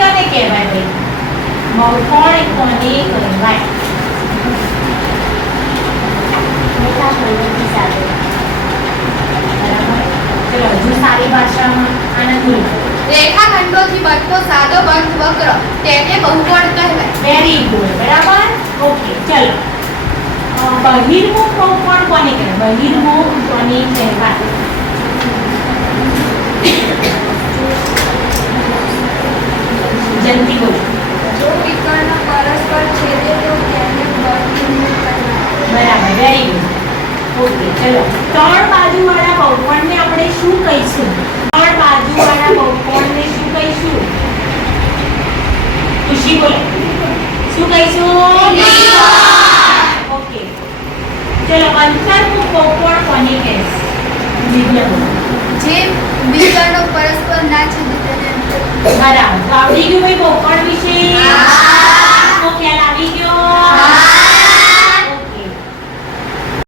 કોને કહેવાય ભાઈ? બહુકોણ કોને કહેવાય? ચલો હજુ સારી ભાષામાં આનંદ રેખાખંડોથી બનતો સાદો બંધ વક્ર તેને બહુકોણ કહેવાય. Very good. બરાબર. ઓકે ચલો બહિર્મુખ બહુકોણ કોને કહેવાય? બહિર્મુખ કોને કહેવાય? જલ્દી બોલો. જો વિકર્ણ પરસ્પર છેદે તો તેને બહિર્મુખ કહેવાય. બરાબર. Very good. ઓકે ચલો ત્રણ બાજુવાળા બહુકોણને આપણે શું કહીશું? ત્રણ બાજુવાળા બહુકોણને શું કહીશું? ખુશી બોલો. શું કહીશું? ઓકે ચલો અંતર્મુખ બહુકોણ કોને કહેવાય? દિવ્ય બોલો. જે વિકર્ણો પરસ્પર ના છેદે તેને બરાબર. તો આવડી ગયું ભાઈ બહુકોણ વિશે? તો ખ્યાલ આવી ગયો?